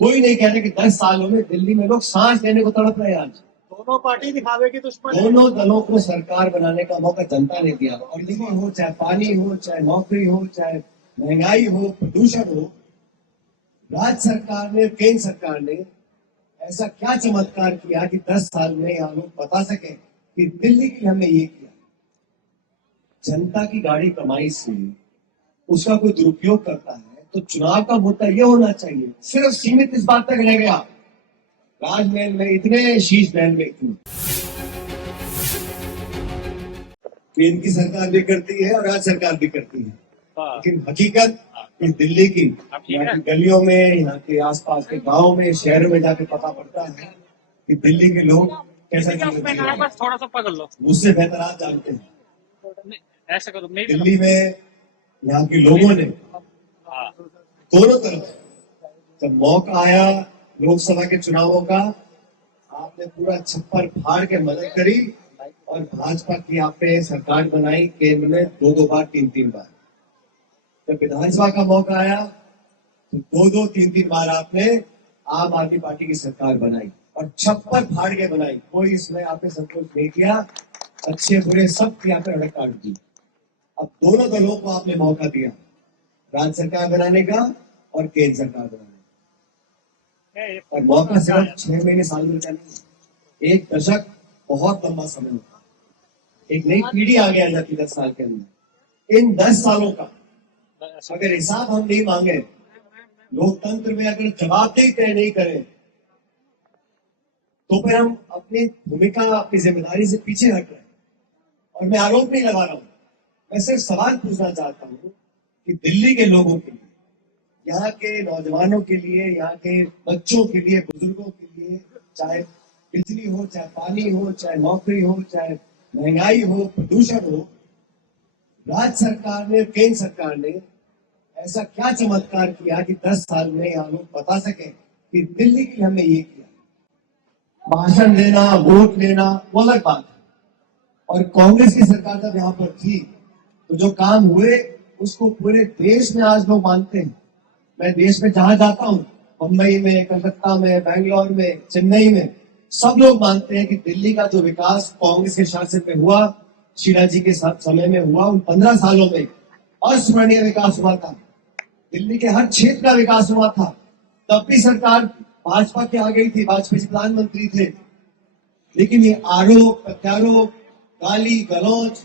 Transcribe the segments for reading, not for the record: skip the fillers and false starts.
कोई नहीं कह रहे कि 10 सालों में दिल्ली में लोग सांस लेने को तड़प रहे हैं। आज दोनों पार्टी दिखावे की दुश्मन है। दोनों दलों को सरकार बनाने का मौका जनता ने दिया, और बिजली हो, चाहे पानी हो, चाहे नौकरी हो, चाहे महंगाई हो, प्रदूषण हो, राज्य सरकार ने, केंद्र सरकार ने ऐसा क्या चमत्कार किया कि 10 साल में यहाँ लोग बता सके कि दिल्ली के लिए हमने ये किया। जनता की गाड़ी कमाई से उसका कोई दुरुपयोग करता है तो चुनाव का मुद्दा ये होना चाहिए। सिर्फ सीमित इस बात तक रह गया, राजमहल में इतने, शीश महल में इतने। केंद्र की सरकार भी करती है और राज्य सरकार भी करती है, लेकिन हकीकत इस दिल्ली की, यहाँ की गलियों में, यहाँ के आसपास के गांव में, शहरों में जाके पता पड़ता है कि दिल्ली के लोग कैसा जीवन, थोड़ा सा पकड़ लो, मुझसे बेहतर आप जानते हैं। ऐसा करो, दिल्ली में यहाँ के लोगों ने दोनों तरफ जब मौका आया लोकसभा के चुनावों का, आपने पूरा छप्पर फाड़ के मदद करी और भाजपा की आपने सरकार बनाई, केंद्र में 2-2 बार, 3-3 बार। जब विधानसभा का मौका आया तो 2-2, 3-3 बार आपने आम आदमी पार्टी की सरकार बनाई और छप्पर फाड़ के बनाई। कोई इसमें आपने संतोष नहीं किया, अच्छे बुरे सब की आपने अड़क काट दी। अब दोनों दलों को आपने मौका दिया, राज्य सरकार बनाने का और केंद्र सरकार बनाने का, और मौका सिर्फ 6 महीने, साल भर का नहीं, 1 दशक बहुत लंबा समय होता। एक नई पीढ़ी आ गया जाती 10 साल के अंदर। इन 10 सालों का अगर हिसाब हम नहीं मांगे, लोकतंत्र में अगर जवाबदेही तय नहीं करें, तो फिर हम अपनी भूमिका, अपनी जिम्मेदारी से पीछे हट रहे हैं। और मैं आरोप नहीं लगा रहा हूं, मैं सिर्फ सवाल पूछना चाहता हूं कि दिल्ली के लोगों के लिए, यहाँ के नौजवानों के लिए, यहाँ के बच्चों के लिए, बुजुर्गों के लिए, चाहे बिजली हो, चाहे पानी हो, चाहे नौकरी हो, चाहे महंगाई हो, प्रदूषण हो, राज्य सरकार ने, केंद्र सरकार ने ऐसा क्या चमत्कार किया कि 10 साल में यहाँ लोग बता सके कि दिल्ली के लिए हमने ये किया। भाषण देना, वोट लेना वो अलग बात है, और कांग्रेस की सरकार जब यहाँ पर थी तो जो काम हुए उसको पूरे देश में आज लोग मानते हैं। मैं देश में जहां जाता हूँ, मुंबई में, कलकत्ता में, बैंगलोर में, चेन्नई में, सब लोग मानते हैं कि दिल्ली का जो विकास कांग्रेस के शासन में हुआ, शीला जी के समय में हुआ, उन 15 सालों में अस्मरणीय विकास हुआ था। दिल्ली के हर क्षेत्र का विकास हुआ था। तब भी सरकार भाजपा की आ गई थी, वाजपेयी प्रधानमंत्री थे, लेकिन ये आरोप प्रत्यारोप, गाली गलौज,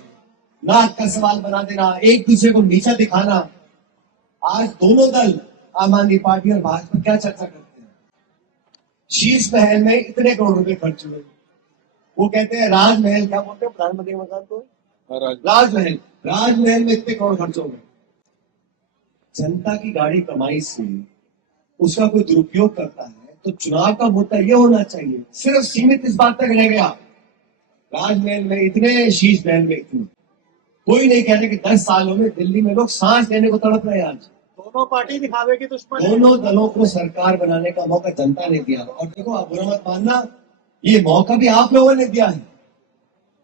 नाक का सवाल बना देना, एक दूसरे को नीचा दिखाना, आज दोनों दल, आम आदमी पार्टी और भाजपा, क्या चर्चा करते हैं? शीश महल में इतने करोड़ रुपए खर्च हुए, वो कहते हैं राजमहल, क्या बोलते हैं प्रधानमंत्री मकान को, राजमहल में इतने करोड़ खर्च हो गए। जनता की गाड़ी कमाई से उसका कोई दुरुपयोग करता है तो चुनाव का मुद्दा ये होना चाहिए। सिर्फ सीमित इस बात तक रह गया, राजमहल में इतने, शीश महल में इतने। कोई नहीं कह रहे कि 10 सालों में दिल्ली में लोग सांस लेने को तड़प रहे हैं। आज दोनों पार्टी दिखावे की दुश्मन है। दोनों दलों को सरकार बनाने का मौका जनता ने दिया, और देखो, आप बुरा मत मानना, ये मौका भी आप लोगों ने दिया है।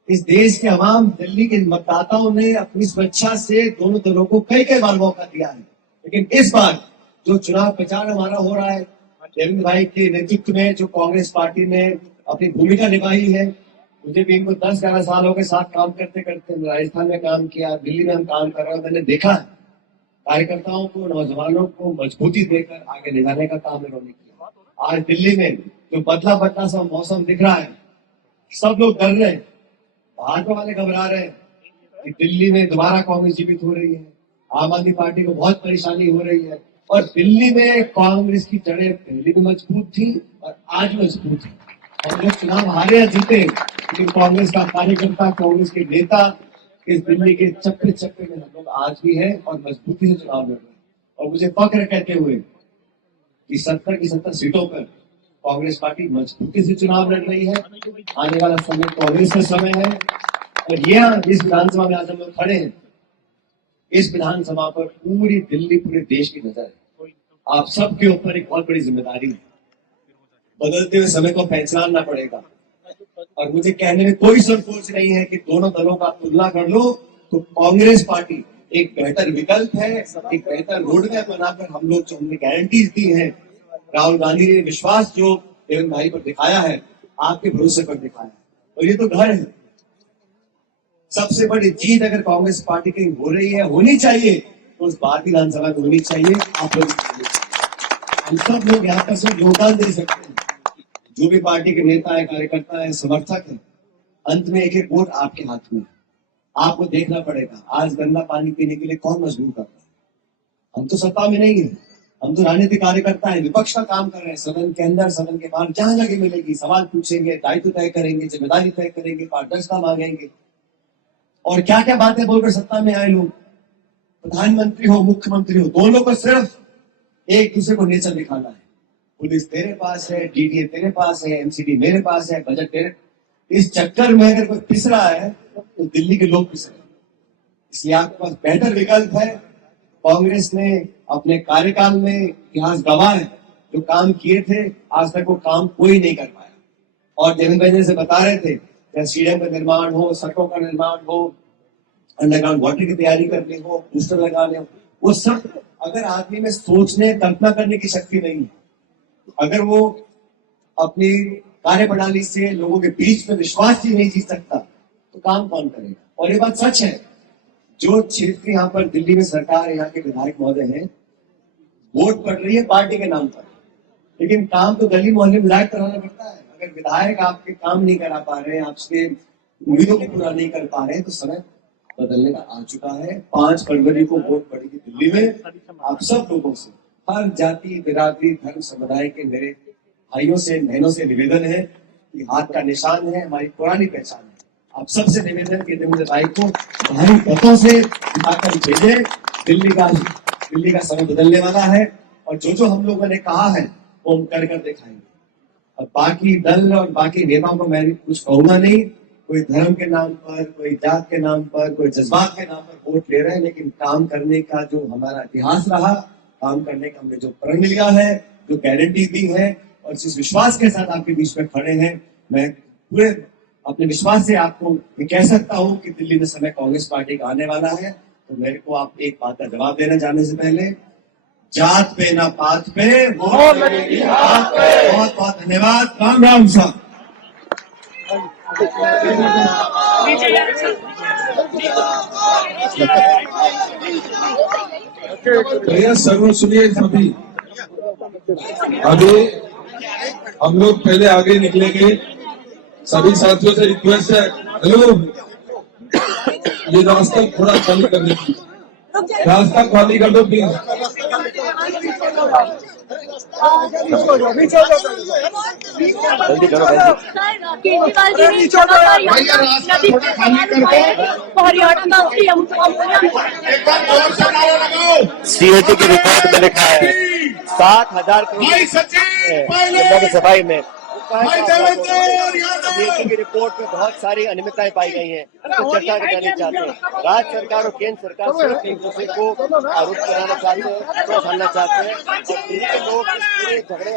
इस देश के अवाम, दिल्ली के मतदाताओं ने अपनी स्वेच्छा से दोनों दलों को कई बार मौका दिया है। लेकिन इस बार जो चुनाव प्रचार हमारा हो रहा है, देवेंद्र भाई के नेतृत्व में जो कांग्रेस पार्टी ने अपनी भूमिका निभाई है, मुझे भी इनको 10-11 साल हो गए साथ काम करते करते। राजस्थान में काम किया, दिल्ली में हम काम कर रहे हैं, मैंने देखा कार्यकर्ताओं को, नौजवानों को मजबूती देकर आगे ले जाने का काम इन्होंने किया। आज दिल्ली में जो बदला सा मौसम दिख रहा है, सब लोग डर रहे हैं, भाजपा वाले घबरा रहे हैं कि दिल्ली में दोबारा कांग्रेस जीवित हो रही है, आम आदमी पार्टी को बहुत परेशानी हो रही है। और दिल्ली में कांग्रेस की जड़ें पहले भी मजबूत थी और आज मजबूत है। और लोग चुनाव हारे या जीते, लेकिन कांग्रेस का कार्यकर्ता, कांग्रेस के नेता इस दिल्ली के चप्पे चप्पे में हम लोग आज भी है और मजबूती से चुनाव लड़ रहे हैं। और मुझे फक्र कहते हुए कि 70 की 70 सीटों पर कांग्रेस पार्टी मजबूती से चुनाव लड़ रही है। आने वाला समय कांग्रेस का समय है, और यह इस विधानसभा में आज हम लोग खड़े हैं, इस विधानसभा पर पूरी दिल्ली, पूरे देश की नजर है। आप सबके ऊपर एक बहुत बड़ी जिम्मेदारी है, बदलते हुए समय को पहचानना पड़ेगा। और मुझे कहने में कोई संकोच नहीं है कि दोनों दलों का तुलना कर लो तो कांग्रेस पार्टी एक बेहतर विकल्प है, एक बेहतर रोड मैप बनाकर हम लोग जो हमने गारंटीज दी है राहुल गांधी ने विश्वास जो देवेंद्र भाई पर दिखाया है, आपके भरोसे पर दिखाया है, और ये तो घर है। सबसे बड़ी जीत अगर कांग्रेस पार्टी की हो रही है, होनी चाहिए, तो उस बार विधानसभा में होनी चाहिए। आप लोग, हम सब लोग यहाँ पर सिर्फ योगदान दे सकते हैं। जो भी पार्टी के नेता है, कार्यकर्ता है, समर्थक है, अंत में एक एक वोट आपके हाथ में है। आपको देखना पड़ेगा आज गंदा पानी पीने के लिए कौन मजबूर करता है। हम तो सत्ता में नहीं है, हम तो राजनीतिक कार्यकर्ता है, विपक्ष का काम कर रहे हैं। सदन के अंदर, सदन के बाहर जहां जगह मिलेगी सवाल पूछेंगे, दायित्व तय करेंगे, जिम्मेदारी तय करेंगे, पारदर्शिता मांगेंगे। और क्या क्या बातें बोलकर सत्ता में आए लोग, प्रधानमंत्री हो, मुख्यमंत्री हो, दोनों को सिर्फ एक दूसरे को नेचर दिखाना है। पुलिस तेरे पास है, डीडीए तेरे पास है, एमसीडी मेरे पास है, बजट तेरे। इस चक्कर में अगर कोई पिस रहा है तो दिल्ली के लोग पिस रहे हैं। इसलिए आपके पास बेहतर विकल्प है। कांग्रेस ने अपने कार्यकाल में इतिहास गवाह है, जो काम किए थे आज तक वो काम कोई नहीं कर पाया। और देवेंद्र भाई से बता रहे थे, चाहे स्टेडियम का निर्माण हो, सड़कों का निर्माण हो, अंडरग्राउंड वाटर की तैयारी करनी हो, बूस्टर लगाने हो, वो सब अगर आदमी में सोचने, कल्पना करने की शक्ति नहीं है, अगर वो अपनी कार्य प्रणाली से लोगों के बीच में विश्वास ही नहीं जीत सकता, तो काम कौन करेगा। और ये बात सच है, जो क्षेत्र यहाँ पर दिल्ली में सरकार, यहाँ के विधायक महोदय हैं, वोट पड़ रही है पार्टी के नाम पर, लेकिन काम तो गली मोहल्ले विधायक कराना पड़ता है। अगर विधायक आपके काम नहीं करा पा रहे हैं, आपसे उम्मीदों को पूरा नहीं कर पा रहे हैं, तो समय बदलने का आ चुका है। 5 फरवरी को वोट पड़ेगी दिल्ली में। आप सब लोगों से, हर जाति, बिरादरी, धर्म, समुदाय के मेरे भाइयों से, बहनों से निवेदन है कि हाथ का निशान है, हमारी पुरानी पहचान है। आप सबसे निवेदन के देवेंद्र भाई को भारी मतों से जिताकर भेजे। दिल्ली का समय बदलने वाला है, और जो हम लोगों ने कहा है वो हम कर दिखाएंगे। और बाकी दल और बाकी नेताओं को मैं कुछ कहूंगा नहीं। कोई धर्म के नाम पर, कोई जात के नाम पर, कोई जज्बात के नाम पर वोट ले रहे हैं, लेकिन काम करने का जो हमारा इतिहास रहा, काम करने का हमने जो प्रण लिया है, जो गारंटी दी है, और जिस विश्वास के साथ आपके बीच में खड़े हैं, मैं पूरे अपने विश्वास से आपको ये कह सकता हूं कि दिल्ली में समय कांग्रेस पार्टी का आने वाला है। तो मेरे को आप एक बात का जवाब देना जाने से पहले, जात पे ना पात पे, वोट लगेगी हाथ पे। बहुत बहुत धन्यवाद। राम राम साहब। भैया सर्व सुनिए सभी, अभी हम लोग पहले आगे निकलेंगे। सभी साथियों से रिक्वेस्ट है, हेलो, ये रास्ता थोड़ा खाली करने की, रास्ता खाली कर दो प्लीज। जल्दी करो केजरीवाल जी ने नदी पे खाली करके हरियाणा का सीएम सीएटी के रिकॉर्ड में लिखा है 60,000 करोड़ की सफाई में। सीएटी की रिपोर्ट में बहुत सारी अनियमितताएं पाई गई हैं, तो चर्चा करना चाहते हैं। राज्य सरकार और केंद्र सरकार सिर्फ एक दूसरे को आरोप कराना चाहते हैं, डालना चाहते हैं, और दिल्ली के लोग इस पूरे झगड़े